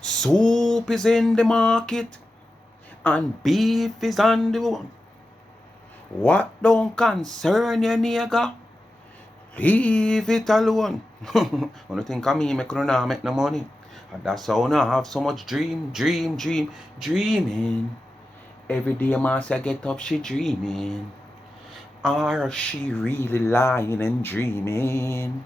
Soup is in the market and beef is on the bone. What don't concern you, nigga? Leave it alone. When you think of me, make no make no money. And that's how I have so much dreaming. Every day Marcia get up, she dreaming. Or she really lying and dreaming?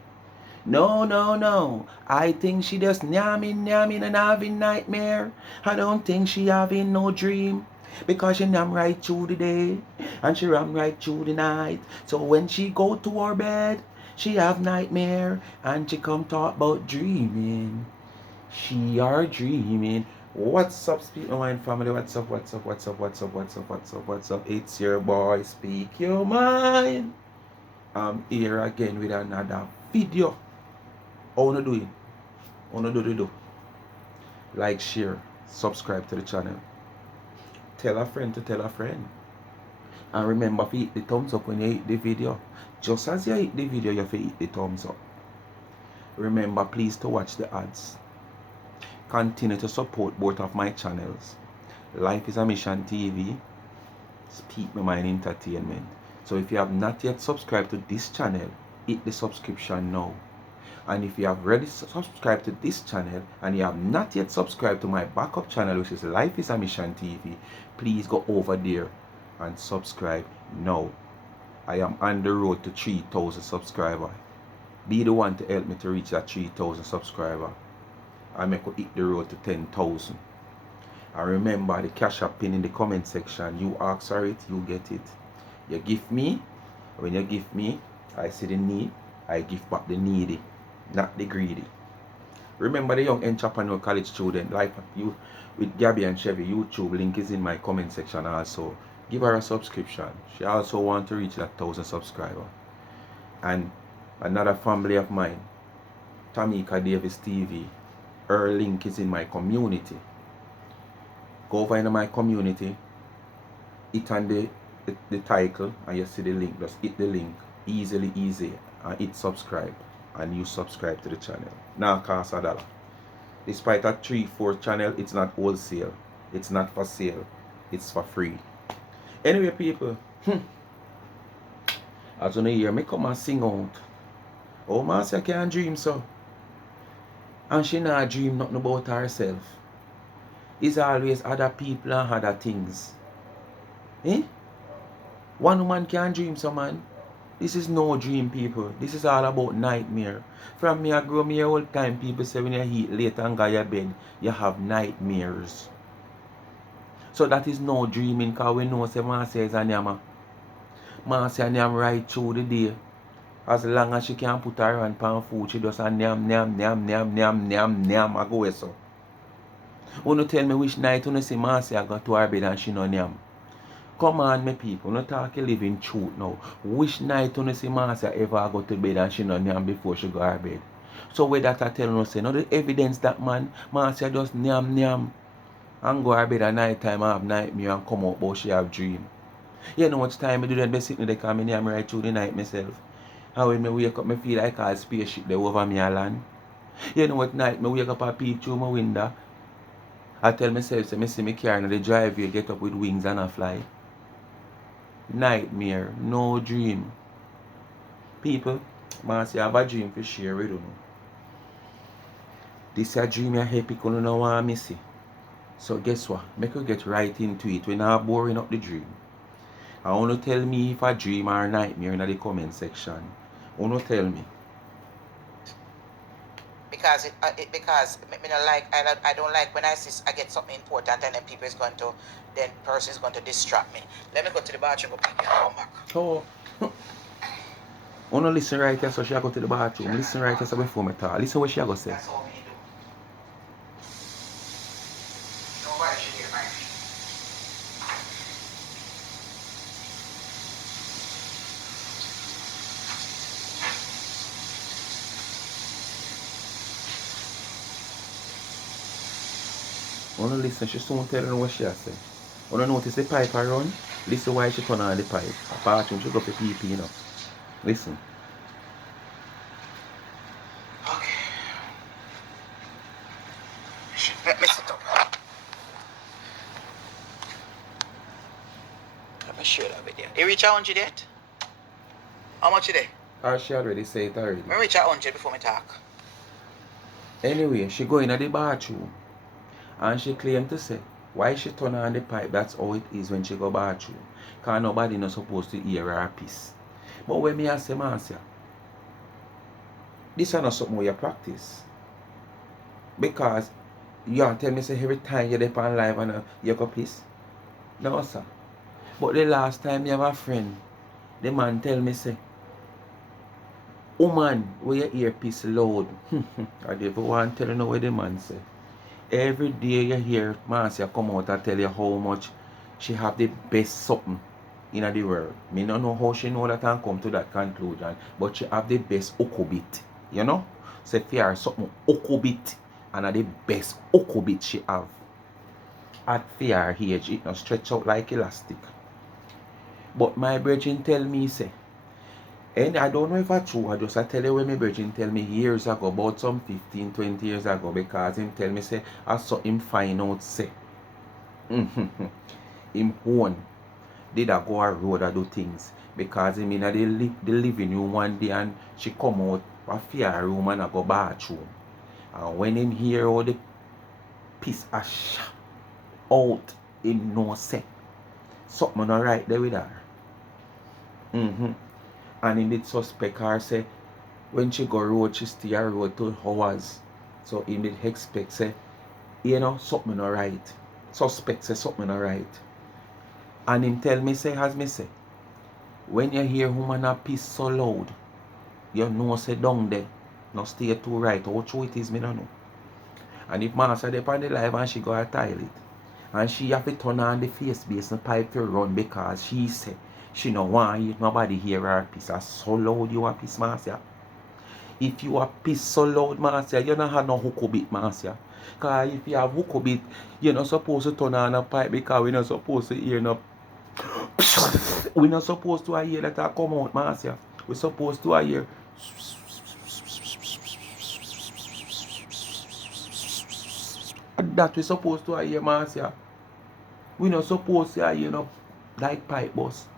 No. I think she just yamming and having nightmare. I don't think she having no dream. Because she yam right through the day and she ram right through the night. So when she go to her bed, she have nightmare and she come talk about dreaming. She are dreaming. What's up, Speak My Mind family? What's up? It's your boy, Speak Your Mind. I'm here again with another video. How you doing? How you do? Like, share, subscribe to the channel. Tell a friend to tell a friend. And remember to hit the thumbs up when you hit the video. Just as you hit the video, you have to hit the thumbs up. Remember, please to watch the ads. Continue to support both of my channels. Life is a Mission TV, Speak My Mind Entertainment. So if you have not yet subscribed to this channel, hit the subscription now. And if you have already subscribed to this channel and you have not yet subscribed to my backup channel, which is Life is a Mission TV, please go over there and subscribe now. I am on the road to 3,000 subscribers. Be the one to help me to reach that 3,000 subscribers. I make it hit the road to 10,000. And remember, the cash app pin in the comment section. You ask for it, you get it. You give me, when you give me, I see the need, I give back the needy, not the greedy. Remember the young entrepreneur college student, Life you with Gabby and Chevy YouTube link is in my comment section also. Give her a subscription. She also want to reach that 1,000 subscribers. And another family of mine, Tamika Davis TV, her link is in my community. Go over in my community, hit on the title and you see the link. Just hit the link, easy, and hit subscribe, and you subscribe to the channel. Now cost $1. Despite a 3-4 channel, it's not wholesale, it's not for sale, it's for free. Anyway, people, as you hear me come and sing out, oh, Marcia can't dream so, and she not dream nothing about herself. It's always other people and other things. One woman can dream so, man. This is no dream, people. This is all about nightmare. From me, I grow me all time, people say when you eat late and go your bed, you have nightmares. So that is no dreaming, because we know say Marcia is a nyama. Marcia nyam right through the day. As long as she can put her hand on food, she just a nyam, I go away so. Wanna tell me which night when you see Marcia go to her bed and she no nyam? Come on, my people, no talk a living truth now. Which night when you see Marcia ever go to bed and she no nyam before she go to her bed? So where that I tell you, say, no the evidence that man, Marcia just nyam and go to her bed at night time and have nightmare and come out but she have dream. You know much time I do that be sitting there because I nyam right through the night myself. And when I wake up, I feel like a spaceship there over me a land. You know what night I wake up and peep through my window. I tell myself, say, I see my car in the driveway, get up with wings and a fly. Nightmare, no dream. People, Marcia have a dream for share with you. This is a dream you happy because you don't want to miss it. So guess what? Make you get right into it. We're not boring up the dream. I want to tell me if a dream or a nightmare in the comment section. I want to tell me. Because because me not like I don't like when I get something important and then people is going to person is going to distract me. Let me go to the bathroom and come back. Oh, wanna listen right here so she go to the bathroom. Listen right here so before me talk. Listen what she go say. That's all me do. Nobody should hear my feet. Wanna listen, she soon tell her what she has said. Wanna notice the pipe I run? Listen why she turn on the pipe. A bathroom she go for pee, you know. Listen. Okay. Let me sit up. Let me share that with you. You reach 100 yet? How much is it? Or she already say it already. I reach 100 before me talk. Anyway, she go in the bathroom and she claim to say why she turn on the pipe, that's how it is when she go bathroom. Cause nobody not supposed to hear her piece. But when me ask Marcia, this is not something you practice. Because you tell me say every time you're there on live and you go piss. No sir. But the last time you have a friend, the man tell me say, woman, where your earpiece loud. I never want to tell you know what the man say. Every day you hear Marcia come out and tell you how much she have the best something in the world. Me don't know how she know that and come to that conclusion, but she have the best okobit. You know? So if you are something okobit and the best okobit she have. At fear age, it not stretch out like elastic. But my virgin tell me say, and I don't know if it's true, I just tell you when my virgin tell me years ago, about some 15, 20 years ago, because him tell me say, I saw him find out say, him own, did I go a road and do things, because him in the living room one day and she come out a fear room and I go bathroom. And when him hear all the piece a shot out, him know say, something not right there with her. And he did suspect her say when she go road she stay a road 2 hours. So he did expect say, you know, something not right. Suspect say something not right. And him tell me say, as me say, when you hear woman a piss so loud, you know say down there, no stay too right. How true it is, me don't know. And if Marcia dey on the live and she go a toilet, and she have to turn on the face basin pipe to run because she say she no want nobody hear her piss. That's so loud you a piss, Marcia. If you a piss so loud, Marcia, you don't have no hook bit, Marcia. Because if you have hook bit, you're not supposed to turn on a pipe because we're not supposed to hear no. We're not supposed to hear that come out, Marcia. We're supposed to hear. That we're supposed to hear, Marcia. We're not supposed to hear no like pipe bus.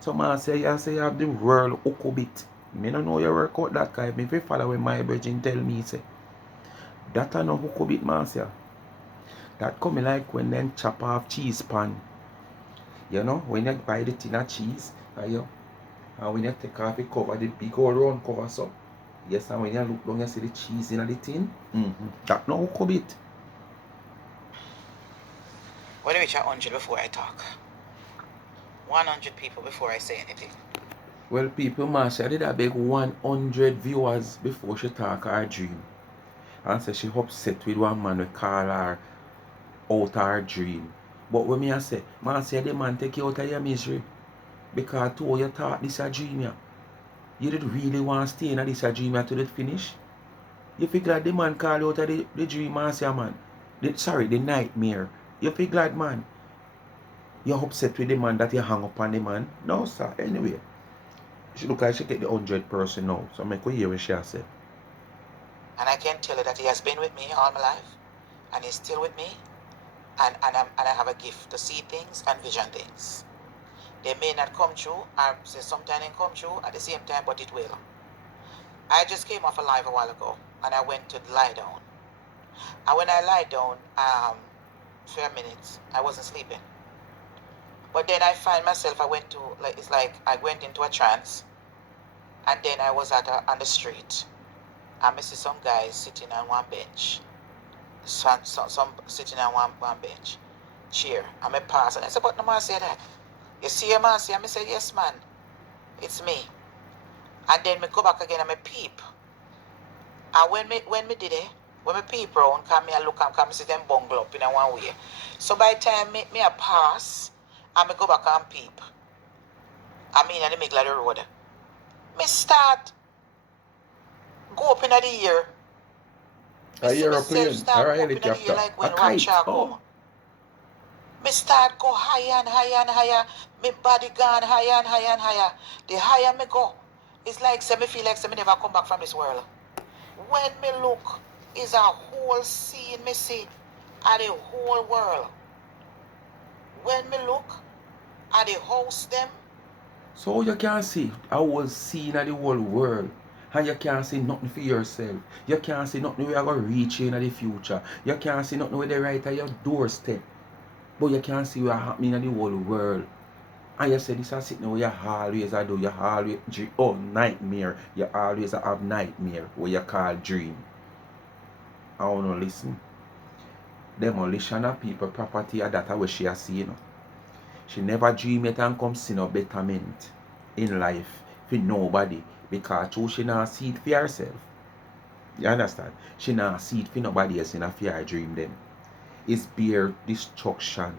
So Marcia, you say you have the world hook bit. Me don't know you work out that kind. If you follow when my virgin tell me say that I no hook bit, Marcia. That come like when them chop off cheese pan. You know, when you buy the tin of cheese, and when you take off the cover, the big old round cover so. Yes, and when you look down, you see the cheese in the tin. That no hook bit. When I reach 100 before I talk. 100 people before I say anything. Well, people, Marcia did a big 100 viewers before she talk her dream. And say she upset with one man who call her out her dream. But when I say, Marcia, the man take you out of your misery. Because to you thought this a dream, yeah. You did really want to stay in this a dream to the finish. You feel glad the man call you out of the dream, Marcia, man. The nightmare. You feel glad, man. You're upset with the man that you hang up on the man. No, sir. Anyway. She look like she get the 100% now. So I could hear what she said. And I can tell you that he has been with me all my life. And he's still with me. And I have a gift to see things and vision things. They may not come true, or say sometime they come true at the same time, but it will. I just came off a live a while ago, and I went to lie down. And when I lie down, for a minute, I wasn't sleeping. But then I find myself, I went into a trance, and then I was on the street, and I see some guys sitting on one bench, some sitting on one bench, chair, and I pass, and I said, but no man say that. You see a man say, I say, yes man, it's me. And then me go back again and me peep. And when me did it, when me peep round, come me a look and come see them bungle up in a one way. So by the time me a pass, and me go back and peep. I mean, in the middle of the road. Me start go up in the air. A aeroplane, or a helicopter, like when a kite. come. Me start go higher and higher and higher. Me body gone higher and higher and higher. The higher me go, it's like me feel like me never come back from this world. When me look, is a whole scene me see. at the whole world. When me look at the house them. So you can't see I was seeing at the whole world. And you can't see nothing for yourself. You can't see nothing where you're going to reach in the future. You can't see nothing where they right at your doorstep. But you can't see what's happening in the whole world. And you say this is sitting where you always do. You always dream. Oh, nightmare. You always have nightmare where you call dream. I want to listen. Demolition of people property and that what she has seen. She never dream it and come see no betterment in life for nobody. Because true she not see it for herself. You understand? She not see it for nobody else in a fear dream them. It's bare destruction.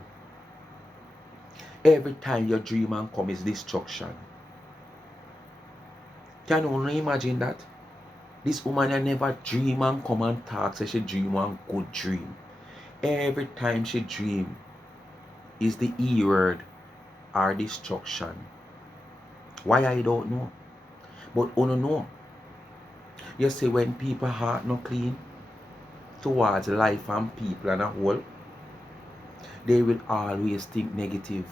Every time your dream and come is destruction. Can you only imagine that? This woman never dream and come and talk, say she dream one good dream. Every time she dream is the E word or destruction. Why I don't know. But you know. You see when people heart not clean towards life and people and a whole, they will always think negative.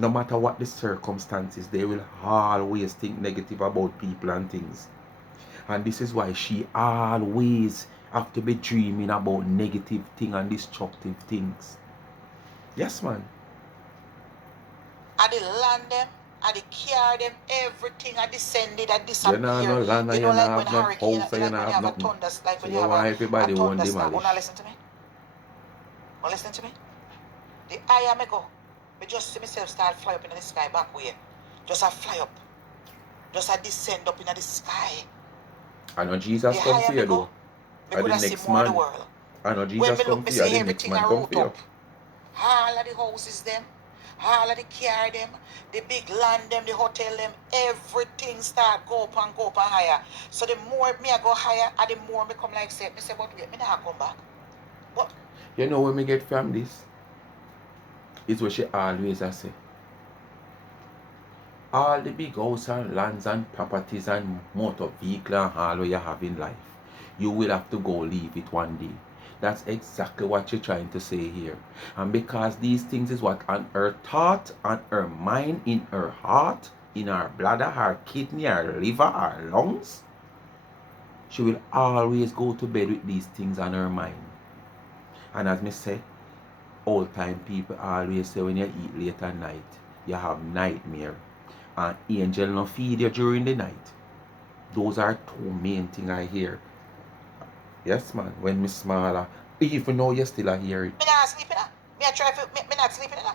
No matter what the circumstances, they will always think negative about people and things. And this is why she always have to be dreaming about negative things and destructive things. Yes, man. I the land them, I the care them, everything I descended, I disappear. You know, no land, you you know, like have when no hurricane, house, like you when you have have a nothing. thunder, like So when you you have want a everybody want thunderstorm. demolish. Wanna listen to me? Wanna listen to me? The higher me go, me just see myself start fly up in the sky back way. Just a fly up. Just a descend up in the sky. I know Jesus The come higher for me you go, though. me Are could the have see next more of the man. world. I know When Jesus me come look, me for you. Are see the next everything man a come for root you. up. All of the houses them, all of the car them, the big land them, the hotel them, everything start go up and higher. So the more me I go higher, and the more me come like say, me say, but wait, me not come back. But You know where me get from this? It's what she always say. All the big house and lands and properties and motor vehicle and all what you have in life, you will have to go leave it one day. That's exactly what you're trying to say here. And because these things is what on her thought, on her mind, in her heart, in her bladder, her kidney, her liver, her lungs, she will always go to bed with these things on her mind. And as me say, old time people always say when you eat late at night, you have nightmare. And angel no feed you during the night. Those are two main things I hear. Yes, man. When me smaller, even though you still hear it. me not sleeping now. Me I try to me not sleeping now.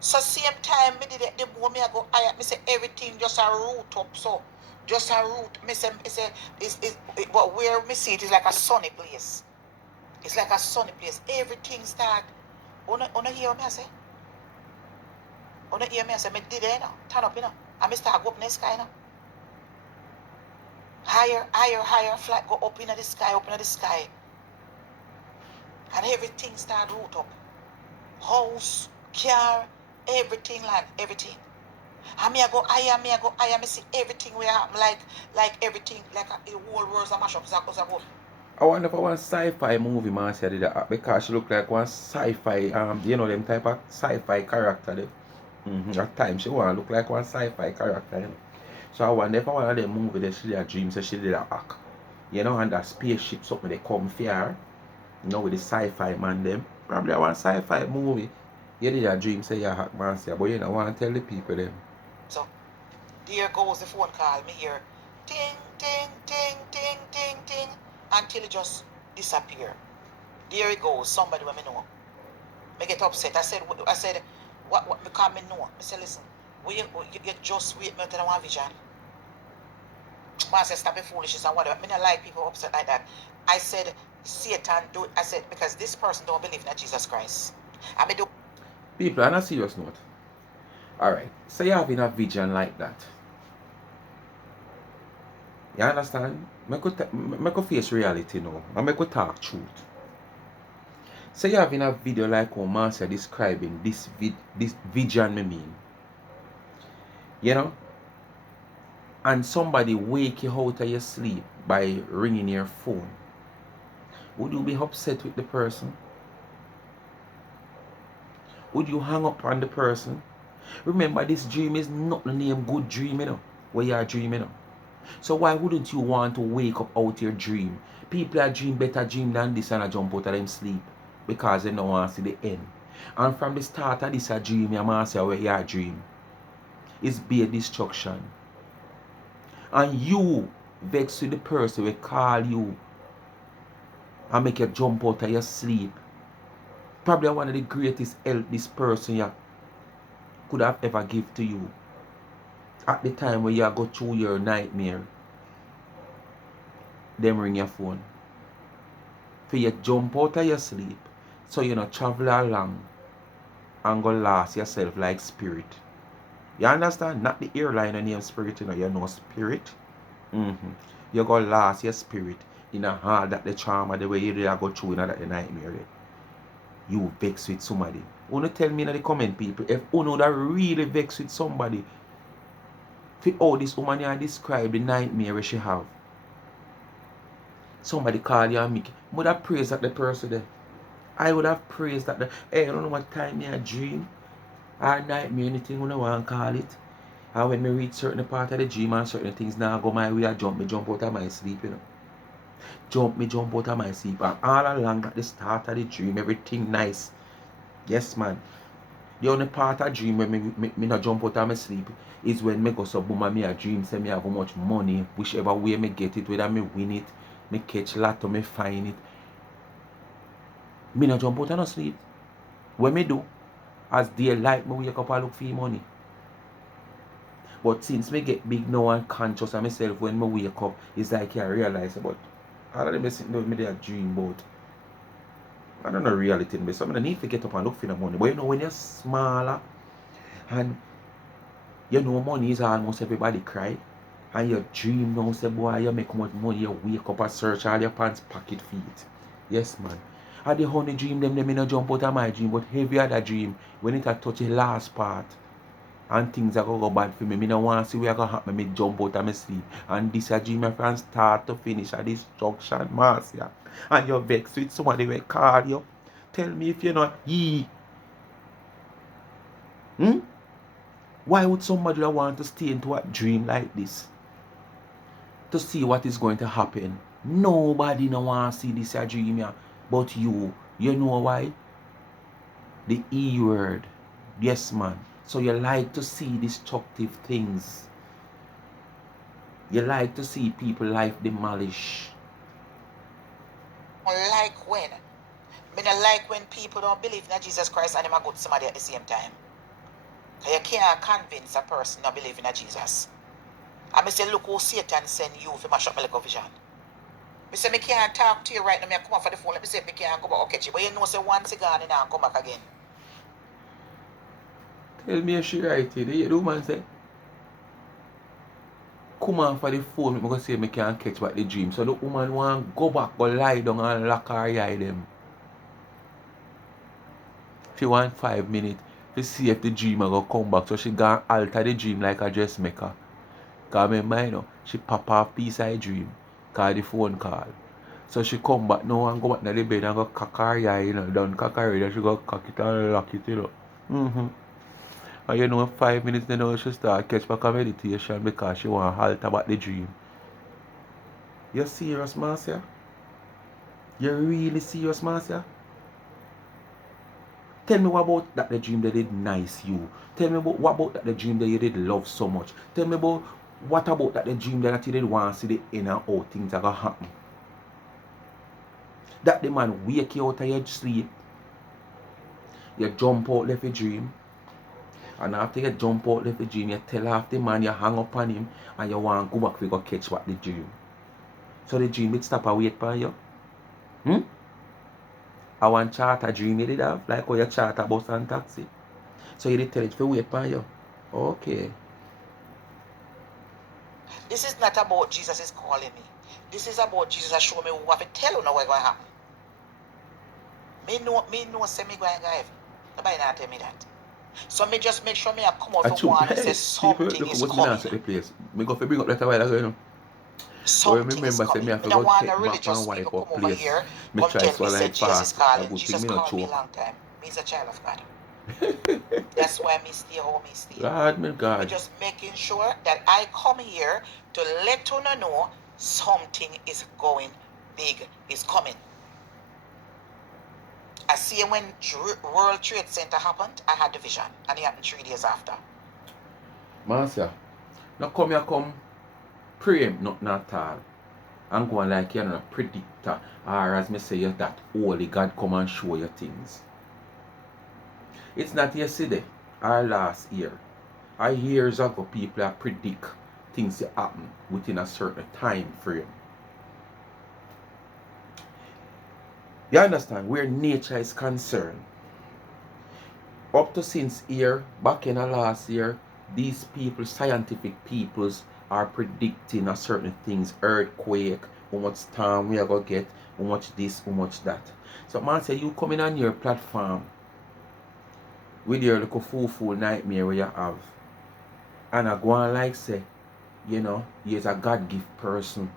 So same time me did it, the more me I go higher, me say everything just a root up so. Just a root. Me say but where me see it is like a sunny place. It's like a sunny place. Everything start. Wanna hear me I say? Wanna hear me I say? Me did it now. Turn up, you know. And me start go up in the sky now. Higher, higher, higher. Fly go up in the sky, up in the sky. And everything start root up. House, car, everything land, everything. And me I go higher, me see everything where happen like everything, like the whole world's a mash up. I wonder if one sci-fi movie Marcia did that because she look like one sci-fi you know them type of sci-fi character there. At times she wanna look like one sci-fi character, you know. So I wonder if one of them movie that she did a dream so she did a act. You know, and that spaceship something they come for her. You know, with the sci-fi man them. Probably one sci-fi movie. You did a dream say you hack Marcia, but you know want to tell the people them. So there goes the phone call. Me hear ting, ting, ting, ting, ting, ting, until it just disappear. There it goes. Somebody when me know. Me get upset. I said, what? Because me know. I said, listen, you just wait me until I want vision. I said, stop your foolishness and whatever. Me not like people upset like that. I said, Satan do it. I said, because this person don't believe in Jesus Christ. I mean, do. People, on a serious note. Alright, so you're having a vision like that. You understand? I could face reality now. And I could talk truth. So you're having a video like how Marcia describing this vision me mean. You know? And somebody wake you out of your sleep by ringing your phone. Would you be upset with the person? Would you hang up on the person? Remember, this dream is not the name good dream, you know, where you are dreaming of. So why wouldn't you want to wake up out your dream? People are dream better dream than this and I jump out of them sleep because they don't want to see the end. And from the start of this a dream, your Marcia, where you are dream is be a destruction. And you vex with the person will call you and make you jump out of your sleep. Probably one of the greatest help this person you could have ever give to you. At the time when you go through your nightmare, them ring your phone. For you jump out of your sleep, so you not travel along and go lost yourself like spirit. You understand? Not the airline and name spirit, you know spirit. You go lost your spirit in a hard that the trauma, the way you go through in that the nightmare. You vex with somebody. Wanna tell me in the comment, people, if you that really vex with somebody, for all this woman you describe the nightmare where she have. Somebody call you and make would have praised that the person there. I would have praised that the hey, I don't know what time me a dream or nightmare, anything when I want to call it. And when me reach certain part of the dream and certain things now go my way, I jump out of my sleep, you know. Jump out of my sleep. And all along at the start of the dream, everything nice. Yes, man. The only part of dream when me not jump out of my sleep is when me go so boom and me a dream say me have how much money, whichever way me get it, whether me win it, me catch lotto, me find it. Me not jump out of no sleep. When me do, as daylight, me wake up and look for money. But since me get big now and conscious of myself when me wake up, it's like I realize about all of them sitting down me there dream about. I don't know reality, but some of them need to get up and look for the money. But you know when you're smaller and you know money is almost everybody cry. And you dream now say boy you make much money, you wake up and search all your pants pocket feet. Yes man. And the honey dream them me not jump out of my dream, but heavier the dream when it a touch the last part. And things are going to go bad for me. I don't want to see what's going to happen. Me jump out of my sleep. And this a dream from start to finish a destruction, Marcia. And you're vexed with somebody will call you. Tell me if you're not ye. Why would somebody want to stay into a dream like this? To see what is going to happen. Nobody no want to see this a dream here. But you. You know why? The E word. Yes, man. So you like to see destructive things. You like to see people life demolished. I don't like when people don't believe in Jesus Christ and them go to somebody at the same time. You can't convince a person to believe in Jesus. And I say, look who Satan send you for mash up my little vision. I say, I can't talk to you right now. I come off of the phone. Let me say, I can't go back and catch you. But you know, say once you gone, and I'll come back again. Tell me if she right here. The woman say, come on for the phone. I'm going to say I can't catch back the dream. So the woman want to go back, go lie down and lock her eye them. She want 5 minutes to see if the dream will come back. So she gonna alter the dream like a dressmaker. Because remember, you know, she pop off piece of the dream. Because the phone call. So she come back now and go back to the bed and go cock her eye, you know, down cock her eye. She go cock it and lock it, you know. And you know, 5 minutes then she start catch back a meditation because she want to halt about the dream. You serious, Marcia? You really serious, Marcia? Tell me what about that the dream that did nice you. Tell me what about that the dream that you did love so much. Tell me about what about that the dream that you did want to see the in and out things that gonna happen. That the man wake you out of your sleep. You jump out left a dream. And after you jump out left the dream, you tell half the man you hang up on him and you want to go back to go catch what the dream. So the dream would stop and wait for you. I want charter dream you did have, like how you charter bus and taxi. So you did tell it to wait for you. Okay. This is not about Jesus is calling me. This is about Jesus showing me what to tell you now what's going to happen. Me know say me going to heaven. Nobody not tell me that. So me just make sure me I come out for one and say something is coming. The place. Me go for bring up that a while ago, you know. Something is remember say me coming. have Me to don't go want a take map religious and speaker wipe come up over place. here, Me come try tell me swallow say it Jesus is fast. A calling. good thing Jesus me not called me choke. long time. Me is a child of God. That's why me stay home, me stay. God, me Me God. just making sure that I come here to let you know something is going big, is coming. I see when World Trade Center happened, I had the vision, and it happened 3 days after. Marcia, now come here, come pray nothing at all. And go on like you're not a predictor. Or as me say you that holy God come and show you things. It's not yesterday or last year. Or years ago people are predict things to happen within a certain time frame. You understand where nature is concerned? Up to since here, back in the last year, these people, scientific peoples, are predicting a certain things, earthquake, how much storm we are gonna get, how much this, how much that. So man say you coming on your platform with your little fool nightmare where you have, and I go on like say, you know, you're a God gift person.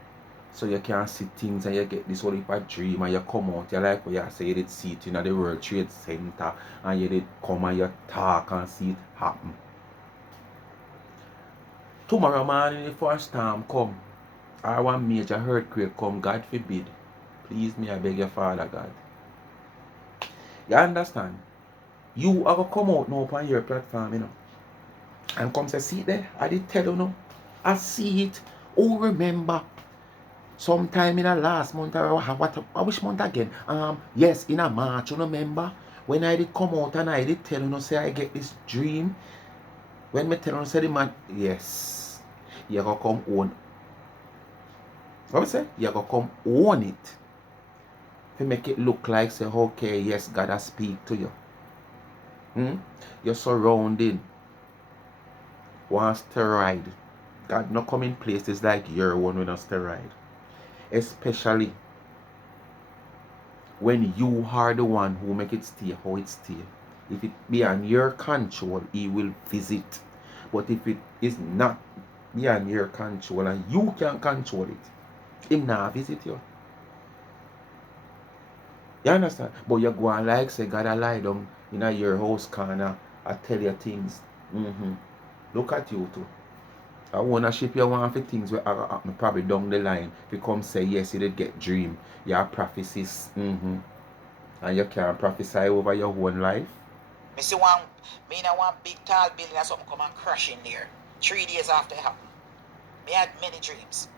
So you can see things and you get this whole heap of dream and you come out, you like what you say, you did see it in the World Trade Center and you did come and you talk and see it happen. Tomorrow morning if a storm come or one major earthquake come, God forbid, please me I beg your Father God. You understand? You are going to come out now upon your platform, you know, and come say, see there, I did tell you no, I see it. Oh, remember sometime in the last month or which month again? Yes, in a March, you remember? When I did come out and I did tell you, say I get this dream. When me tell you, say the man, yes, you gotta come own. What I say? You gotta come own it. To make it look like, say, okay, yes, God has speak to you. You're surrounded. One steroid. God not come in places like your one with a steroid. Especially when you are the one who make it stay how it stay. If it beyond your control, he will visit. But if it is not beyond your control and you can control it, him not visit you. You understand? But you go and like say God a lie down in your house corner. I tell you things. Look at you too. I ownership you want for things where happen probably down the line. If you come say yes, you did get dream. You have prophecies. And you can't prophesy over your own life. Me see one, me in one big tall building and something come and crash in there. 3 days after it happened. Me had many dreams.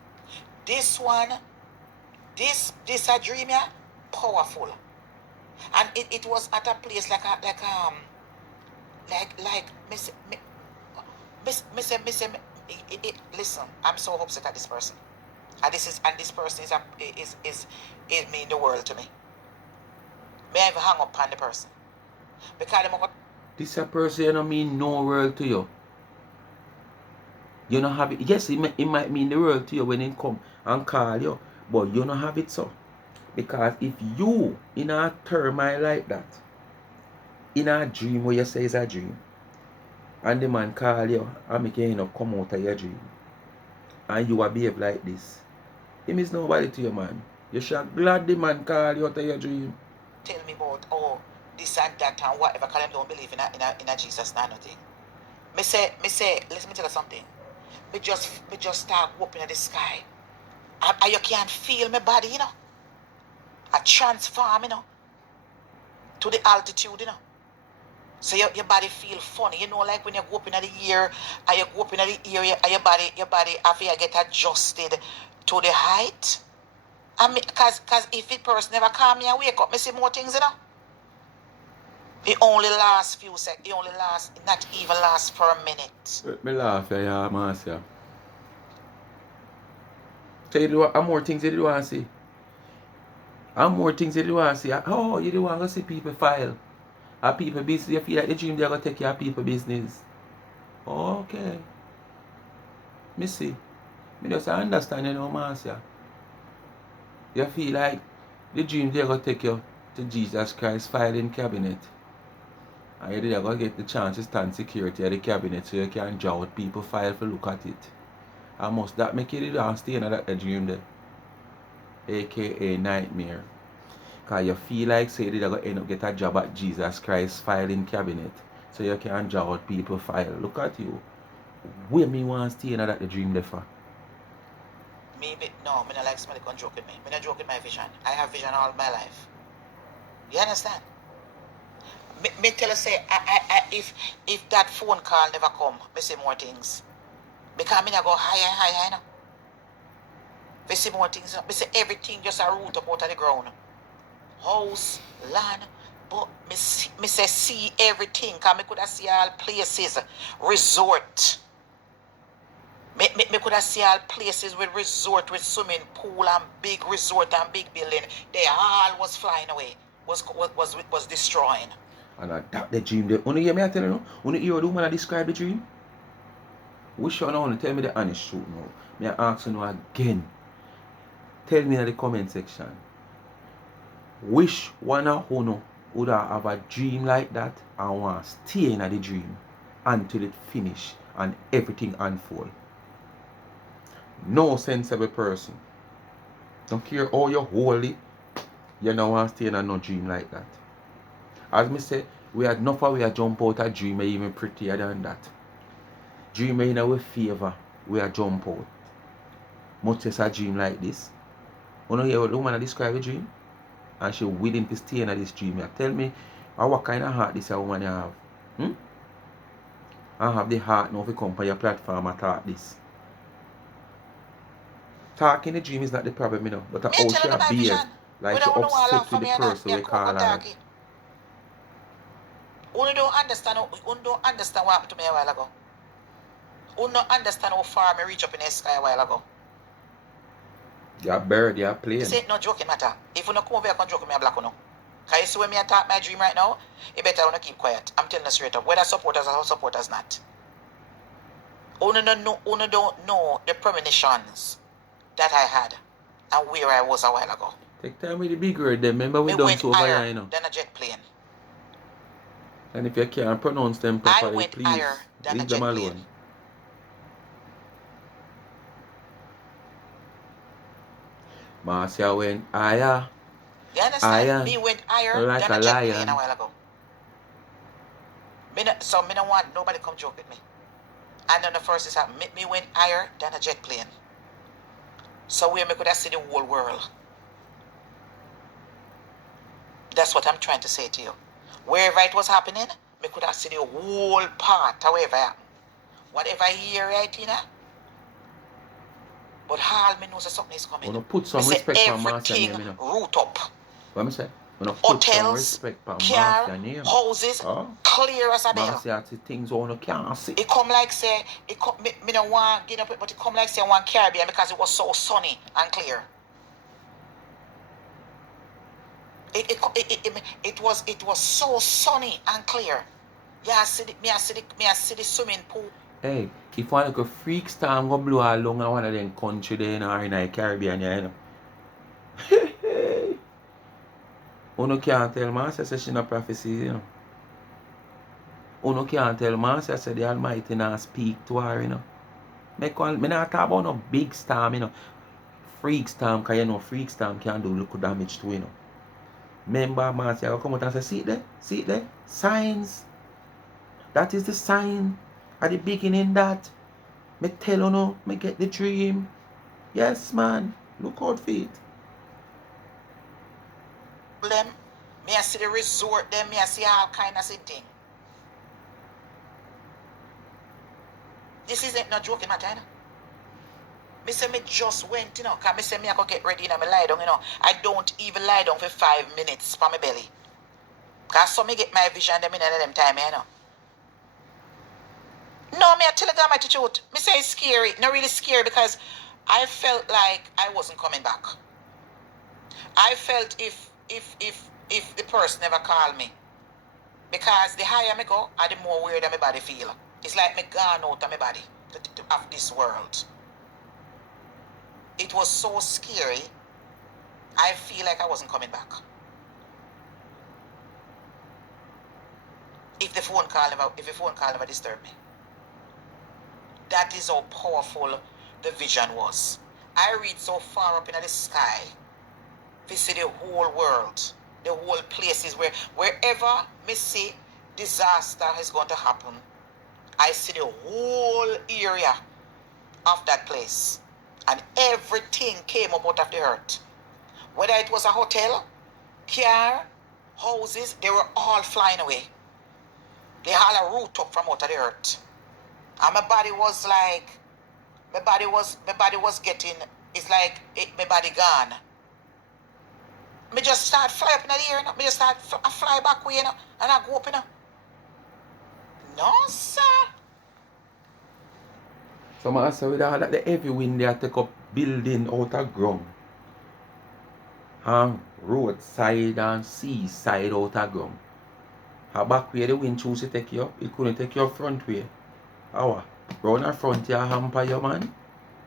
This one, this a dream yeah, powerful. And it was at a place like listen, I'm so upset at this person. And this person is mean the world to me. May I even hang up on the person. Because this a person you know mean no world to you. You don't have it. Yes, it might mean the world to you when it come and call you. But you don't have it so. Because if you in a turmoil like that, in a dream where you say it's a dream, and the man call you and make you come out of your dream, and you behave like this, it means nobody to you, man. You should glad the man call you out of your dream. Tell me about this and that and whatever, because I don't believe in a Jesus now nothing. Me say, let me tell you something. Me just start whooping at the sky. And you can't feel my body, you know. I transform, you know, to the altitude, you know. So your body feel funny, you know, like when you go up in the air and you go up in the area and your body after you get adjusted to the height. I mean, cause if it person never calm me and wake up, me see more things, you know. It only lasts few seconds. It only lasts, not even lasts for a minute. Me laugh, yeah, Marcia. So you do more things you do want to see. And more things you do want to see. Oh, you do want to see people file. Or people business. You feel like the dream they're going to take care of people business. Okay. Me see. Me just understand, you know, Marcia. You feel like the dream they're going to take you to Jesus Christ filing cabinet. And you're going to get the chance to stand security at the cabinet so you can draw out people file for look at it. I must that make it and stay in that dream there. AKA nightmare. Cause you feel like say you're gonna end up get a job at Jesus Christ filing cabinet. So you can draw out people file. Look at you. Where me want to stay in that the dream there for? Me no, me not like somebody can joke with me. Me not joke with my vision. I have vision all my life. You understand? Me tell you say if that phone call never come, me say more things. Because me not go higher now. Me say more things. Me say everything just a root up out of the ground. House, land, but me say see everything. Cause me could have see all places, resort. Me could have see all places with resort, with swimming pool and big resort and big building. They all was flying away, was destroying. And that the dream there. Only hear me I tell you no? Only hear the woman I describe the dream? Which one I want to tell me the honest truth now? Me I ask you now again. Tell me in the comment section. Which one of you would have a dream like that and want to stay in the dream until it finish and everything unfold? No sensible person. Don't care how you hold it, you don't want to stay in no dream like that. As me say, we had enough of we jump out a dream even prettier than that. Dream in our favor, we are jump out. Much as a dream like this. You know hear what the woman describe a dream? And she willing to stay in this dream. You tell me what kind of heart this woman have? I have the heart now to come on your platform and talk this. Talking the dream is not the problem, you know. But how she behave, like she upset with the person we call her. You don't understand what happened to me a while ago. You don't understand how far I reach up in the sky a while ago. You're a bird, you're a plane. This ain't no joking matter. If you don't come over here, you can joke with me, a black or no. Because you see when me attack my dream right now, you better want to keep quiet. I'm telling you straight up. Whether supporters or supporters not. You don't know the premonitions that I had and where I was a while ago. Take time with the big word then. Remember we done so over here, you know. Than a jet plane. And if you can't pronounce them properly, please leave them alone. Marcia went higher. You understand? Me went higher like than a jet plane a while ago. So me don't want nobody come joke with me. And then the first is that me went higher than a jet plane. So where me could have see the whole world. That's what I'm trying to say to you. Wherever it was happening, me could have seen the whole part, however it happened. Whatever I hear right, you know. But all me knows that something is coming. I want to put some respect on Marcia name, you know. Root up. What me say? I want to put some respect on Marcia name. Houses, clear as a bell. Marcia see things you can't see. It come like say, me don't want get up, but it come like say I want Caribbean because it was so sunny and clear. It was so sunny and clear. Yeah, I see the swimming pool. Hey, if one like a freak storm go blow along in one of them country there in the Caribbean, you know. Uno can't tell Marcia say she not prophecy, you know. Uno can't tell Marcia say the Almighty not speak to her, you know. Me not talk about no big storm, you know. Freak storm, because you know freak storm can do little damage to you know. Remember Marcia will come out and say, see it there, signs. That is the sign at the beginning that me tell you no, me get the dream. Yes man, look out for it. Them, me I see the resort them, me I see all kind of thing. This isn't no joking matter, you know. Me say me just went, you know, because me say me I could get ready, you know, me lie down, you know. I don't even lie down for 5 minutes for my belly. Because so me get my vision them in them time, you know. No, me I tell you my truth. Me say it's scary. Not really scary because I felt like I wasn't coming back. I felt if the person never called me. Because the higher me go, the more weird my body feel. It's like me gone out of my body of this world. It was so scary. I feel like I wasn't coming back. If the phone call never disturb me. That is how powerful the vision was. I read so far up in the sky. We see the whole world, the whole places wherever me see disaster is going to happen. I see the whole area of that place. And everything came up out of the earth. Whether it was a hotel, car, houses, they were all flying away. They all a root up from out of the earth. And my body was like, my body was getting, it's like my body gone. Me just start fly up in the air, you know? Me just start fly back way, you know? And I go up, you know? No, sir. So I say with all that the heavy wind they take up building out of ground. And roadside and seaside out of ground. How back way the wind choose to take you up, it couldn't take you up front way. How? Round the front you hamper your man.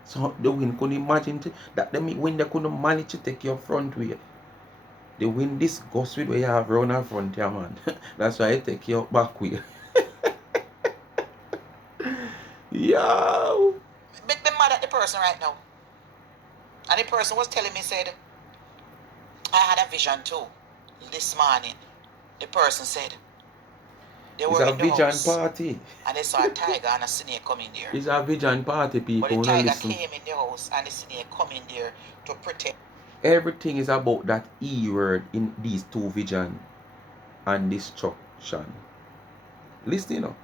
So the wind couldn't imagine that the wind they couldn't manage to take you up front way. The wind this gust with where you have round the front here, man. That's why it take you up back way. Yo! But me mad at the person right now. And the person was telling me, said, I had a vision too. This morning. The person said, they It's were a in the vision house. party. And they saw a tiger and a snake coming there. It's a vision party, people. But the tiger listen. came in the house and the snake coming there to protect. Everything is about that E word in these two vision and destruction. Listen, you know.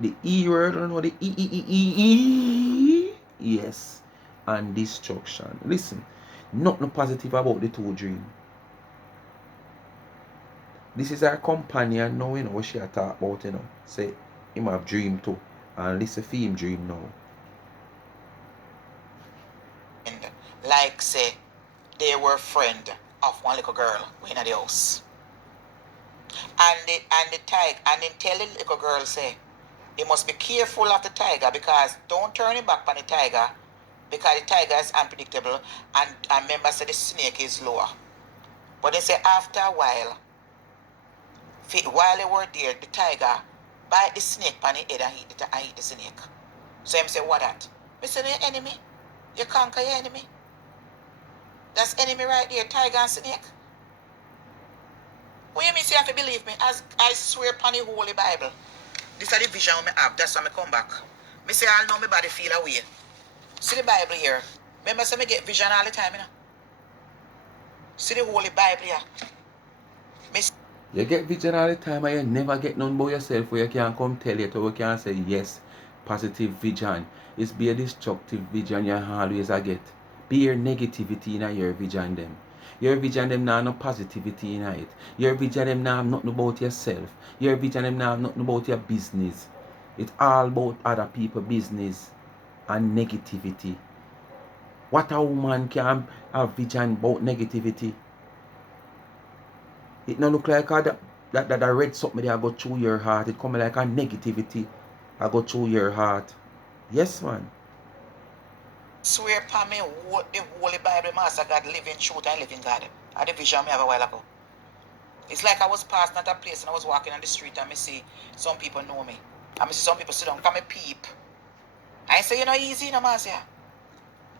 The E word, you know, the E. Yes. And destruction. Listen. Nothing positive about the two dreams. This is our companion now, you know, what she talk about, you know. Say, him have dream too. And listen for him dream now. Like, say, they were friend of one little girl in the house. And the tiger, and then tell the little girl, say, you must be careful of the tiger because don't turn him back on the tiger because the tiger is unpredictable and remember say the snake is lower. But they say after a while they were there, the tiger bite the snake on the head and eat the snake. So him say, what that? Me say, the enemy. You conquer your enemy. That's enemy right there, tiger and snake. What you mean say you have to believe me? As I swear upon the Holy Bible. This is the vision I have. That's why I come back. Me say I'll know my body feel away. See the Bible here. Remember say me get vision all the time, you know. See the Holy Bible here. You get vision all the time and you never get none about yourself where you can come tell it or you can say yes, positive vision. It's be a destructive vision you always get. Be your negativity in your vision them. Your vision them now no positivity in it. Your vision them now nothing about yourself. Your vision them now nothing about your business. It's all about other people's business and negativity. What a woman can have vision about negativity? It don't look like that I read something that I go through your heart. It come like a negativity I go through your heart. Yes, man. Swear upon me, the Holy Bible, Master God, living truth and living God. And the vision me have a while ago. It's like I was passing at a place and I was walking on the street and I see some people know me. And I see some people sit down, come me peep. I say, you know, easy, you know, Marcia.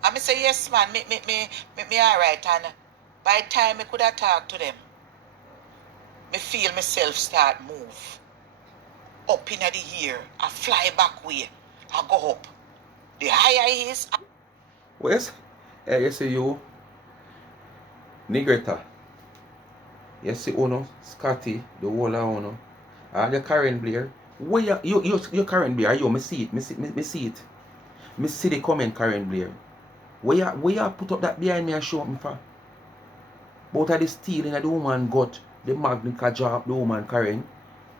And I say, yes, man, me alright. And by the time I could have talked to them, me feel myself start move. Up in the air, I fly back way, I go up. The higher it is. Where's you see you, Negretta. You see Uno, Scotty, the whole of Uno. And the Karen Blair. Where you Karen Blair? You me see it. Me see it. Me see the comment Karen Blair. Where you put up that behind me and show me for? But of the stealing of the woman got the magnet job the woman Karen.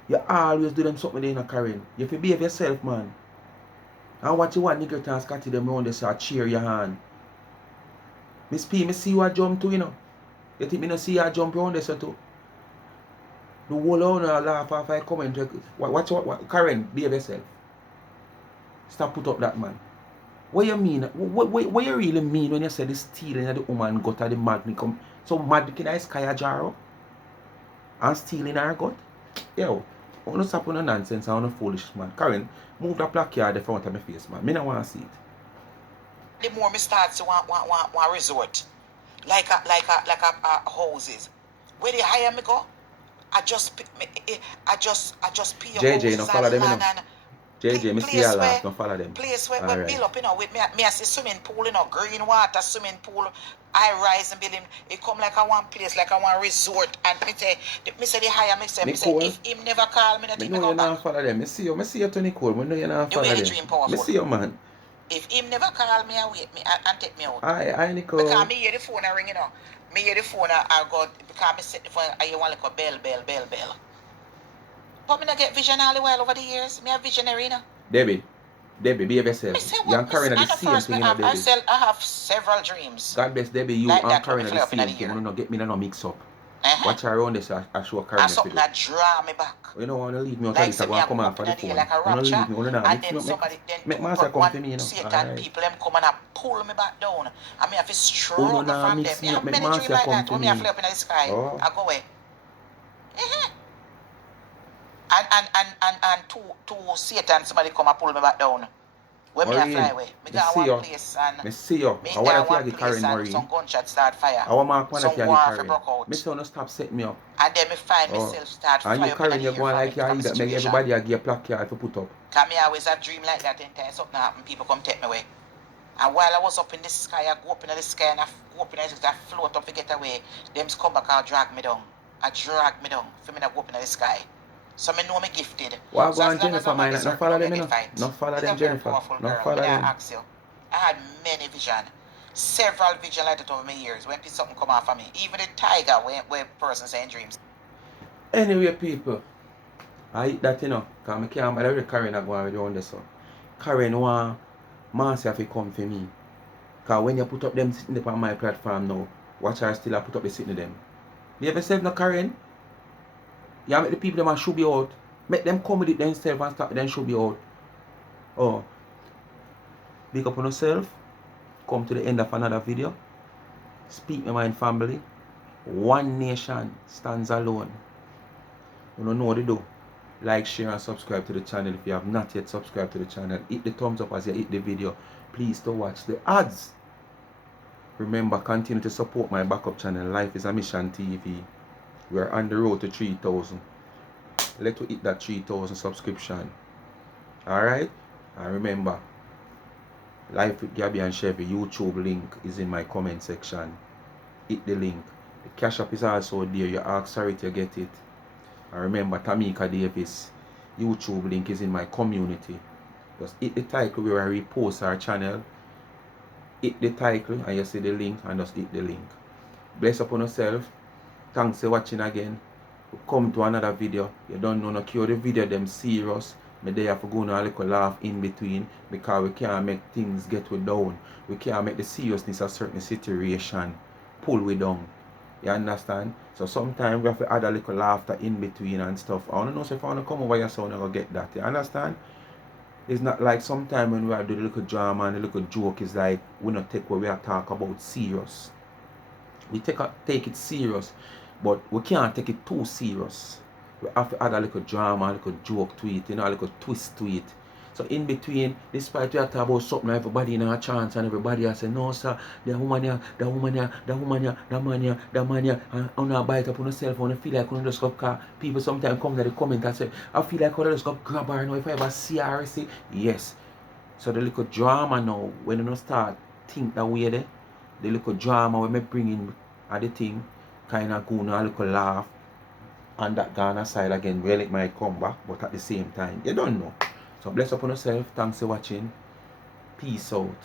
You always do them something in a Karen. You have to behave yourself, man. And what you want nigger and Scotty them round there so cheer your hand. Miss P, me see you a jump too, you know. You think me no see you a jump round there so too? The whole owner laugh off I comment. What Karen, behave yourself. Stop put up that man. What you mean? What you really mean when you say the stealing of the woman got of the magnet come? So magnet in the sky a jar up? And stealing her gut? Yo, I want to stop on the nonsense and on the foolish man. Karen, move that placard in front of my face, man. Me don't want to see it. the more me start to want resort. Like a houses. Where the higher me go, I just pay your JJ, no houses follow and them, you land know. and JJ, me see your last, no follow them. place where Alright. build up, with me I see swimming pool, green water, swimming pool, high rise and building. It come like a one place, like a one resort. And me say the higher me say, Nicole, if him never call me, not me think me know you come back. not follow them. Me see you to Nicole. Me know you not The way follow the them. dream Me powerful. see you, man. If him never call me and wait me and take me out. I Nicole. Because me hear the phone ring, Me hear the phone I go, because me set the phone, I hear one like a bell. But me not get vision all the while over the years. Me a visionary, Debbie, behave yourself. Me say You what? and Karen are the And the same first thing, you know, Debbie. I have several dreams. God bless Debbie, you Like and that when Karen me are fly the up in the same thing. air. You don't get me no mix up. Uh-huh. Watch her around this, I show Karen And if you something do. that draw me back. You don't want to leave me out of Like this, say I me go I and come go off up of in the the air phone. like a You don't rapture. leave me, you don't And then somebody make two Marcia come one to me, you know. Satan people them come and pull me back down. And me have to Oh, struggle no, from them. mix Me me up, have make many dreams Marcia like come that. to When me I me. fly up in the sky, Oh. I go away. And two Satan somebody come and pull me back down. When me I fly away, me go one place and me see you. me I want down if you one get place Karen and Maureen. some gunshot start fire. I want mark one if Some you get warfare Karen. broke out. Me say no stop set me up. And then me find myself start And fly you up in Karen, the you air go on like you from that make situation. everybody give a plaque here to put up. Cause me always have dream like that anytime something happen, people come take me away. And while I was up in the sky, I go up in the sky and I go up in the sky, I float up to get away. Them come back and drag me down. For me to go up in the sky. So me know me gifted. What So go as on long as Jennifer, I'm on man? this No earth, follow me them, you get know. fight. No follow She's them, a very Jennifer. powerful No girl. follow Me them. I ask you. I had many vision. Several vision like that over my years when something come off of me. Even the tiger where person saying dreams. Anyway, people. I eat that, you know. Because I can't bother with Karen go around this one. Karen want Marcia to come for me. Because when you put up them sitting on my platform now, watch her still put up the sitting them. You ever said no, Karen? You make the people them should be out. Make them come with it themselves and start them should be out. Oh. Big up on yourself. Come to the end of another video. Speak my mind, family. One nation stands alone. You don't know what to do. Like, share and subscribe to the channel. If you have not yet subscribed to the channel, hit the thumbs up as you hit the video. Please to watch the ads. Remember, continue to support my backup channel, Life is a Mission TV. We're on the road to 3,000. Let's hit that 3,000 subscription. Alright? And remember, Life with Gabby and Chevy YouTube link is in my comment section. Hit the link. The Cash App is also there. You ask sorry to get it. And remember, Tamika Davis YouTube link is in my community. Just hit the title where I repost our channel. Hit the title and you see the link and just hit the link. Bless upon yourself. Thanks for watching again. We come to another video. You don't know no cure the video them serious. Me there have to go a little laugh in between because we can't make things get we down. We can't make the seriousness of certain situation pull we down. You understand? So sometimes we have to add a little laughter in between and stuff. I don't know if I want to come over your sound, I go get that. You understand? It's not like sometimes when we are doing a little drama and a little joke, it's like we not take what we are talk about serious. We take it serious, but we can't take it too serious. We have to add a little drama, a little joke to it, a little twist to it. So in between, despite we are talking about something, everybody in a chance and everybody has said, no sir, the woman here, the man here, and I'm not bite up on yourself, and I feel like I'm just go, because people sometimes come to the comment and say, I feel like I'm just go grab her now if I ever see her, see. Yes. So the little drama now, when you start think that way there, the little drama when me bring in at the thing, kind of go a little laugh, and that gone aside again, well it might come back, but at the same time, you don't know. So bless upon yourself, thanks for watching, peace out.